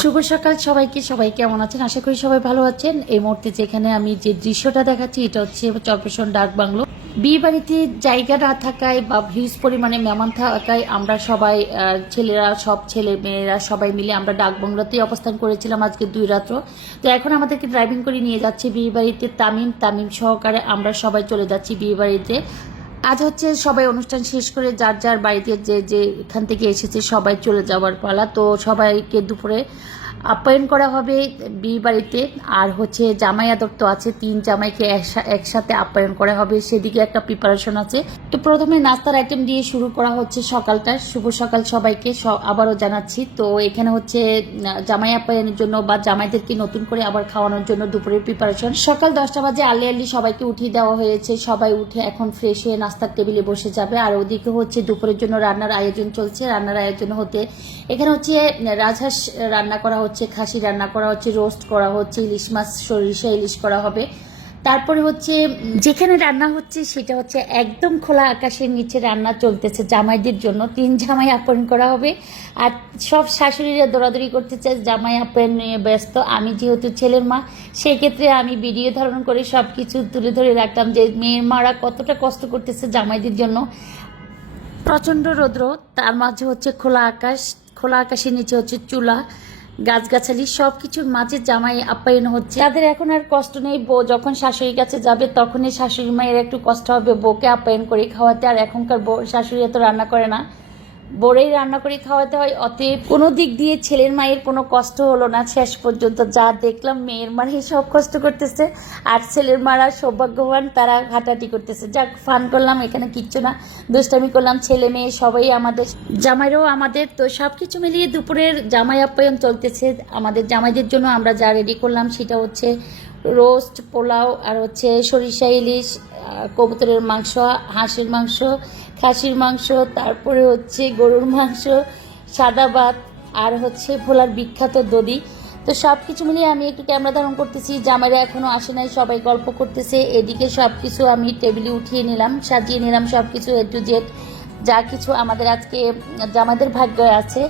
শুভ সকাল সবাইকে, সবাই কেমন আছেন? আশা করি সবাই ভালো আছেন। এই মুহূর্তে যেখানে আমি যে দৃশ্যটা দেখাচ্ছি, এটা হচ্ছে চরপেশন ডাক বাংলো। বিয়ে বাড়িতে জায়গা না থাকায় বা হিউজ পরিমাণে মেহমান থাকায় আমরা সবাই ছেলেরা, সব ছেলে মেয়েরা সবাই মিলে আমরা ডাক বাংলোতেই অবস্থান করেছিলাম আজকে দুই রাত্র। তো এখন আমাদেরকে ড্রাইভিং করে নিয়ে যাচ্ছে বিয়ে বাড়িতে তামিম। তামিম সহকারে আমরা সবাই চলে যাচ্ছি বিয়ে বাড়িতে আজ হচ্ছে সবাই অনুষ্ঠান শেষ করে যার যার বাড়িতে যে যে এখান থেকে এসেছে সবাই চলে যাওয়ার পালা। তো সবাইকে দুপুরে আপ্যায়ন করা হবে বিয়ে বাড়িতে। আর হচ্ছে জামাই আদর তো আছে, তিন জামাইকে একসা- একসাথে আপ্যায়ন করা হবে। সেদিকে একটা প্রিপারেশন আছে। তো প্রথমে নাস্তার আইটেম দিয়ে শুরু করা হচ্ছে সকালটা। শুভ সকাল সবাইকে আবারও জানাচ্ছি। তো এখানে হচ্ছে জামাই আপ্যায়নের জন্য বা জামাইদেরকে নতুন করে আবার খাওয়ানোর জন্য দুপুরের প্রিপারেশন সকাল দশটা বাজে আলি আর্লি সবাইকে উঠিয়ে দেওয়া হয়েছে। সবাই উঠে এখন ফ্রেশ হয়ে নাস্তার টেবিলে বসে যাবে। আর ওদিকে হচ্ছে দুপুরের জন্য রান্নার আয়োজন চলছে। রান্নার আয়োজন হতে এখানে হচ্ছে, রাজহাঁস রান্না করা হচ্ছে। খাসি রান্না করা হচ্ছে, রোস্ট করা হচ্ছে, ইলিশ মাছ, সরিষা ইলিশ করা হবে। তারপরে হচ্ছে যেখানে রান্না হচ্ছে সেটা হচ্ছে একদম খোলা আকাশের নিচে রান্না চলতেছে জামাইদের জন্য। তিন জামাই আপ্যায়ন করা হবে। আর সব শাশুড়িরা দৌড়াদৌড়ি করতে চায়, জামাই আপ্যায়ন নিয়ে ব্যস্ত। আমি যেহেতু ছেলের মা, সেক্ষেত্রে আমি ভিডিও ধারণ করে সব কিছু তুলে ধরে রাখতাম যে মেয়ের মারা কতটা কষ্ট করতেছে জামাইদের জন্য। প্রচণ্ড রৌদ্র, তার মাঝে হচ্ছে খোলা আকাশ, খোলা আকাশের নিচে হচ্ছে চুলা। গাছগাছালি সব কিছুর মাঝে জামাই আপ্যায়ন হচ্ছে। তাদের এখন আর কষ্ট নেই, বউ যখন শাশুড়ির কাছে যাবে, তখনই শাশুড়ি মায়ের একটু কষ্ট হবে বউকে আপ্যায়ন করে খাওয়াতে। আর এখনকার বউ, শাশুড়ি এত রান্না করে না। বড়েই রান্না করে খাওয়াতে হয়, অতএব কোনো দিক দিয়ে ছেলের মায়ের কোনো কষ্ট হলো না। শেষ পর্যন্ত যা দেখলাম, মেয়ের মারাই সব কষ্ট করতেছে, আর ছেলের মারা সৌভাগ্যবান তারা হাঁটাহাঁটি করতেছে। যাক ফান করলাম, এখানে কিচ্ছু না। দুষ্টামি করলাম, ছেলে মেয়ে সবাই আমাদের, জামাইরাও আমাদের। তো সব কিছু মিলিয়ে দুপুরের জামাই আপ্যায়ন চলতেছে। আমাদের জামাইদের জন্য আমরা যা রেডি করলাম, সেটা হচ্ছে রোস্ট, পোলাও আর হচ্ছে সরিষা, ইলিশ কবুতরের মাংস, হাঁসের মাংস, খাসির মাংস, তারপরে হচ্ছে গরুর মাংস, সাদা ভাত আর হচ্ছে ভোলার বিখ্যাত দধি। তো সব কিছু মিলিয়ে আমি একটু ক্যামেরা ধারণ করতেছি, জামাইরা এখনও আসে নাই, সবাই গল্প করতেছে। এদিকে সব কিছু আমি টেবিলে উঠিয়ে নিলাম, সাজিয়ে নিলাম সব কিছু এ টু জেড যা কিছু আমাদের আজকে, জামাইদের ভাগ্য আছে।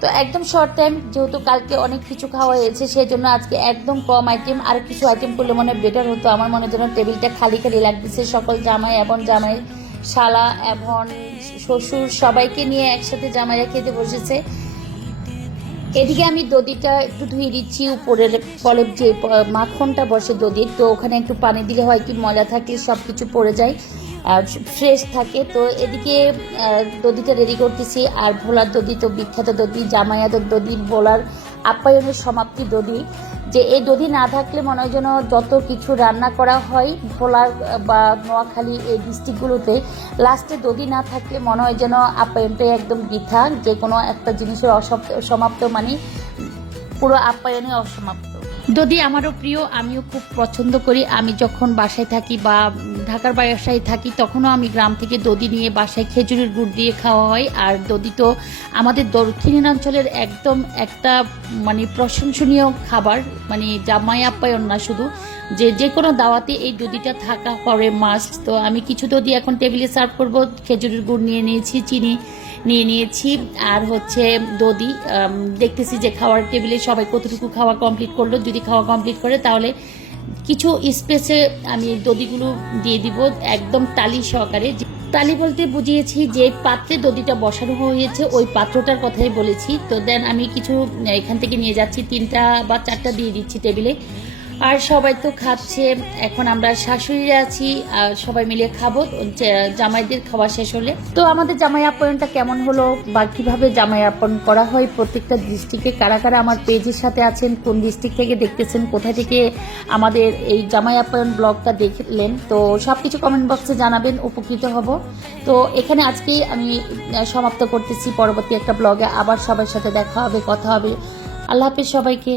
তো একদম শর্ট টাইম যেহেতু কালকে অনেক কিছু খাওয়া হয়েছে সেই জন্য আজকে একদম কম আইটেম আর কিছু আইটেম করলে মনে বেটার হতো। আমার মনে যেন টেবিলটা খালি খালি লাগতেছে। সকল জামাই এবং জামাই, শালা এবং শ্বশুর, সবাইকে নিয়ে একসাথে জামাইরা খেতে বসেছে। এদিকে আমি দদিটা একটু ধুয়ে দিচ্ছি উপরের কলের যে মাখনটা বসে দধির। তো ওখানে একটু পানি দিলে হয় কি ময়লা থাকে সব কিছু পড়ে যায়। ফ্রেশ থাকে। তো এদিকে দধিটা রেডি করতেছি। আর ভোলার দধি তো বিখ্যাত দধি, জামাইয়াদের দধি, ভোলার আপ্যায়নের সমাপ্তি দধি। যে এই দধি না থাকলে মনে হয় যেন যত কিছু রান্না করা হয় ভোলার বা নোয়াখালী এই ডিস্ট্রিক্টগুলোতে, লাস্টে দধি না থাকলে মনে হয় যেন আপ্যায়নটাই একদম বৃথা। যে কোনো একটা জিনিসের অসমাপ্ত সমাপ্ত মানে পুরো আপ্যায়নে অসমাপ্ত। দধি আমারও প্রিয়, আমিও খুব পছন্দ করি। আমি যখন বাসায় থাকি বা ঢাকার বাসায় থাকি, তখনও আমি গ্রাম থেকে দদি নিয়ে বাসায় খেজুরের গুড় দিয়ে খাওয়া হয়। আর দদি তো আমাদের দক্ষিণাঞ্চলের একদম একটা মানে প্রশংসনীয় খাবার মানে জামাই আপ্যায়ন না শুধু। যে যে কোনো দাওয়াতে এই দধিটা থাকা পরে মাস্ট তো আমি কিছু দদি এখন টেবিলে সার্ভ করব। খেজুরের গুড় নিয়ে নিয়েছি, চিনি নিয়ে নিয়েছি। আর হচ্ছে দদি দেখতেছি যে খাওয়ার টেবিলে সবাই কতটুকু খাওয়া কমপ্লিট করল। যদি খাওয়া কমপ্লিট করে তাহলে কিছু স্পেসে আমি এই দধিগুলো দিয়ে দিব, একদম টালি সহকারে। টালি বলতে বুঝিয়েছি যে পাত্রে দধিটা বসানো হয়েছে, ওই পাত্রটার কথাই বলেছি। তো দেন আমি কিছু, এখান থেকে নিয়ে যাচ্ছি, তিনটা বা চারটা দিয়ে দিচ্ছি টেবিলে। আর সবাই তো খাচ্ছে। এখন আমরা শাশুড়িরা আছি সবাই মিলে খাব। জামাইদের খাওয়া শেষ হলে। তো আমাদের জামাই আপ্যায়নটা কেমন হলো বা কীভাবে জামাই আপ্যায়ন করা হয়? প্রত্যেকটা ডিস্ট্রিক্টে কারা কারা আমার পেজের সাথে আছেন? কোন ডিস্ট্রিক্ট থেকে দেখতেছেন? কোথা থেকে আমাদের এই জামাই আপ্যায়ন ব্লগটা দেখলেন? তো সব কিছু কমেন্ট বক্সে জানাবেন, উপকৃত হব। তো এখানে আজকেই আমি সমাপ্ত করতেছি। পরবর্তী একটা ব্লগে আবার সবার সাথে দেখা হবে, কথা হবে। আল্লাহ হাফিজ সবাইকে।